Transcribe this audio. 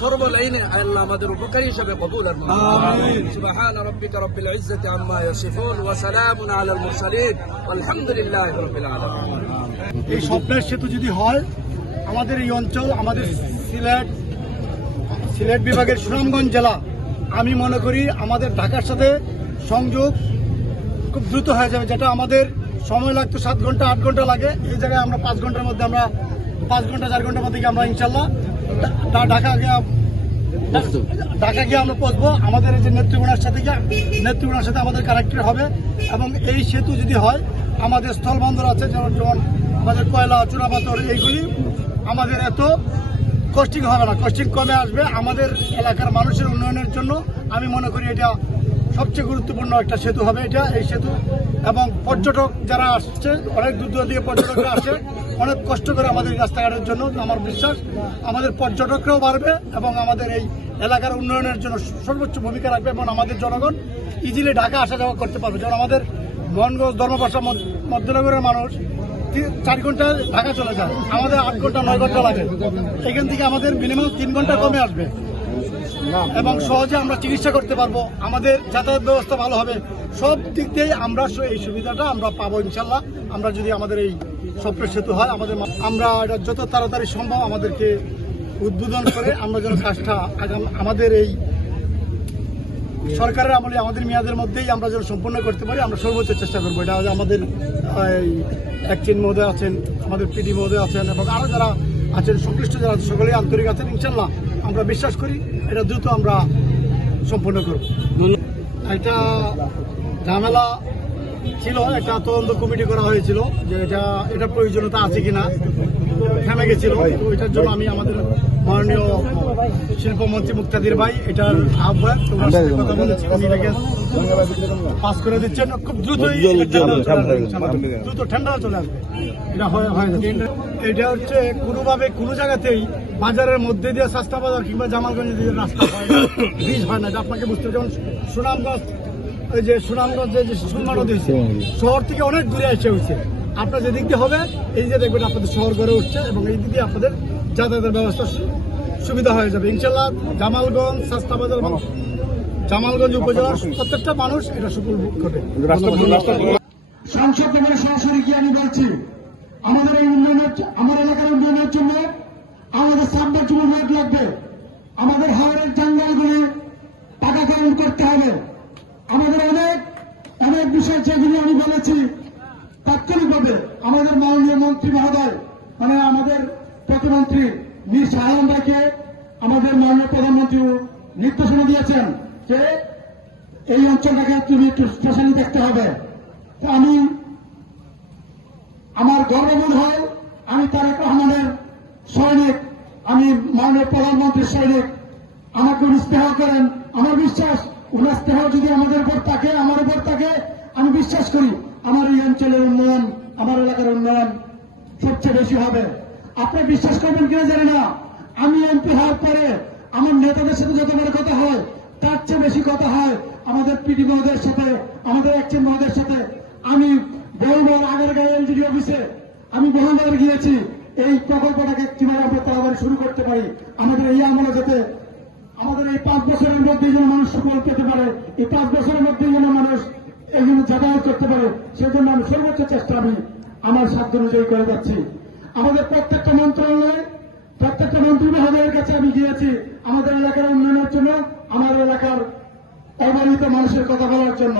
সর্বলাইনে আল্লাহ আমাদের উপকারী হিসেবে কবুল আর আমিন। সুবহান রাব্বিকা রাব্বিল ইজ্জাতি আম্মা ইয়াসিফুন ওয়া সালামুন আলাল মুরসালিন আলহামদুলিল্লাহি রাব্বিল আলামিন। এই স্বপ্নের সেতু যদি হয়, আমাদের এই অঞ্চল, আমাদের সিলেট বিভাগের সুনামগঞ্জ জেলা, আমি মনে করি আমাদের ঢাকার সাথে সংযোগ খুব দ্রুত হয়ে যাবে। যেটা আমাদের সময় লাগতো 7 ঘন্টা 8 ঘন্টা লাগে, এই জায়গায় আমরা 5 ঘন্টার মধ্যে, আমরা 5 ঘন্টা 4 ঘন্টার মধ্যে আমরা ইনশাল্লাহ ঢাকা গিয়ে আমরা পৌঁছবো। আমাদের এই যে নেত্রকোনার সাথে আমাদের কানেক্টেড হবে। এবং এই সেতু যদি হয়, আমাদের স্থলবন্দর আছে যেমন আমাদের কয়লা, চুনাপাথর, এইগুলি আমাদের এত কস্টিং হবে না, কস্টিং কমে আসবে। আমাদের এলাকার মানুষের উন্নয়নের জন্য আমি মনে করি এটা সবচেয়ে গুরুত্বপূর্ণ একটা সেতু হবে এই সেতু। এবং পর্যটক যারা আসছে, অনেক দূর দূর থেকে পর্যটকরা আসে, অনেক কষ্ট করে আমাদের রাস্তাঘাটের জন্য। আমার বিশ্বাস আমাদের পর্যটকরাও বাড়বে এবং আমাদের এই এলাকার উন্নয়নের জন্য সর্বোচ্চ ভূমিকা রাখবে এবং আমাদের জনগণ ইজিলি ঢাকা আসা যাওয়া করতে পারবে। যেমন আমাদের মোহনগঞ্জ, ধর্মপাশা, মধ্যনগরের মানুষ 4 ঘন্টা ঢাকা চলে যায়, আমাদের 8 ঘন্টা 9 ঘন্টা লাগে। এখান থেকে আমাদের মিনিমাম 3 ঘন্টা কমে আসবে এবং সহজে আমরা চিকিৎসা করতে পারবো। আমাদের যাতায়াত ব্যবস্থা ভালো হবে। সব দিক দিয়ে আমরা এই সুবিধাটা আমরা পাবো ইনশাল্লাহ। আমরা যদি আমাদের এই স্বপ্নের সেতু হয়, আমরা এটা যত তাড়াতাড়ি সম্ভব আমাদেরকে উদ্বোধন করে আমরা যেন কাজটা আমাদের এই সরকারের আমলে, আমাদের মেয়াদের মধ্যেই আমরা যেন সম্পূর্ণ করতে পারি, আমরা সর্বোচ্চ চেষ্টা করবো। এটা আমাদের একচিন মহোদয় আছেন, আমাদের পিডি মহোদয় আছেন এবং আরো যারা আছেন, সংশ্লিষ্ট যারা সকলেই আন্তরিক আছেন। ইনশাল্লাহ আমরা বিশ্বাস করি এটা দ্রুত আমরা সম্পূর্ণ করব। একটা ঝামেলা ছিল, একটা তদন্ত কমিটি করা হয়েছিল যে এটা প্রয়োজনীয়তা আছে কিনা, থেমে গেছিল। এটার জন্য আমি আমাদের মাননীয় শিল্পমন্ত্রী মুক্তাদির ভাই, এটার আহ্বায়ক, তোমার সাথে কথা বলেছি, এটাকে পাস করে দিচ্ছেন। খুব দ্রুত ঠান্ডা চলে আসবে, এটা হয়ে যাবে। এটা হচ্ছে কোনোভাবে কোনো জায়গাতেই বাজারের মধ্যে দিয়ে সস্তা বাজার কিংবা জামালগঞ্জ দিয়ে রাস্তা হয় না, ব্রিজ হয় না। এটা আপনাকে বুঝতে হবে। যেমন সুনামগঞ্জে যে সুরমা নদী হচ্ছে, শহর থেকে অনেক দূরে এসে হচ্ছে। আপনার যেদিক দিয়ে হবে, এই যে দেখবেন আপনাদের শহর গড়ে উঠছে এবং এই দিক দিয়ে আপনাদের যাতায়াতের ব্যবস্থা সুবিধা হয়ে যাবে ইনশাল্লাহ। জামালগঞ্জ, শাস্তাবাজার এবং জামালগঞ্জ উপজেলার প্রত্যেকটা মানুষ এটা সুফল ভোগ করবে। সংসদ থেকে সরাসরি গিয়ে আমি বলছি, আমাদের এই উন্নয়নের, আমার এলাকার উন্নয়নের জন্য আমাদের সাবমার্জিবল রোড লাগবে। আমাদের হাওড়ের জঙ্গলগুলি টাকা কাউন্ট করতে হবে। আমাদের অনেক বিষয় যেগুলি আমি বলেছি, তাৎক্ষণিকভাবে আমাদের মাননীয় মন্ত্রী মহোদয়, মানে আমাদের প্রতিমন্ত্রী মীর শাহ আলম ভাইকে আমাদের মাননীয় প্রধানমন্ত্রী নির্দেশনা দিয়েছেন যে এই অঞ্চলটাকে তুমি একটু স্পেশালি দেখতে হবে। আমি, আমার গর্ববোধ হয় আমি তারেক রহমানের সৈনিক, আমি মাননীয় প্রধানমন্ত্রীর সৈনিক। আমাকে উনি স্নেহ করেন। আমার বিশ্বাস উনার স্নেহ যদি আমাদের উপর থাকে, আমার উপর থাকে, আমি বিশ্বাস করি আমার এই অঞ্চলের উন্নয়ন, আমার এলাকার উন্নয়ন সবচেয়ে বেশি হবে। আপনি বিশ্বাস করবেন কিনা জানি না, আমি এমপি হওয়ার পরে আমার নেতাদের সাথে যত বড় কথা হয়, তার চেয়ে বেশি কথা হয় আমাদের পিডি মহোদয়ের সাথে, আমাদের একচেন মহোদয়ের সাথে। আমি বহুবার আগারগাঁও এলজিডি অফিসে আমি বহুবার গিয়েছি এই প্রকল্পটাকে কিভাবে আমরা তাড়াতাড়ি শুরু করতে পারি। আমাদের এই আমলে যাতে আমাদের এই 5 বছরের মধ্যে যেন মানুষ সুফল পেতে পারে, এই 5 বছরের মধ্যে যেন মানুষ এগুলো যাতায়াত করতে পারে, সেজন্য আমি সর্বোচ্চ চেষ্টা আমি আমার সাধ্য অনুযায়ী করে যাচ্ছি। আমাদের প্রত্যেকটা মন্ত্রণালয়, প্রত্যেকটা মন্ত্রী মহোদয়ের কাছে আমি গিয়েছি আমাদের এলাকার উন্নয়নের জন্য, আমার এলাকার অবহেলিত মানুষের কথা বলার জন্য।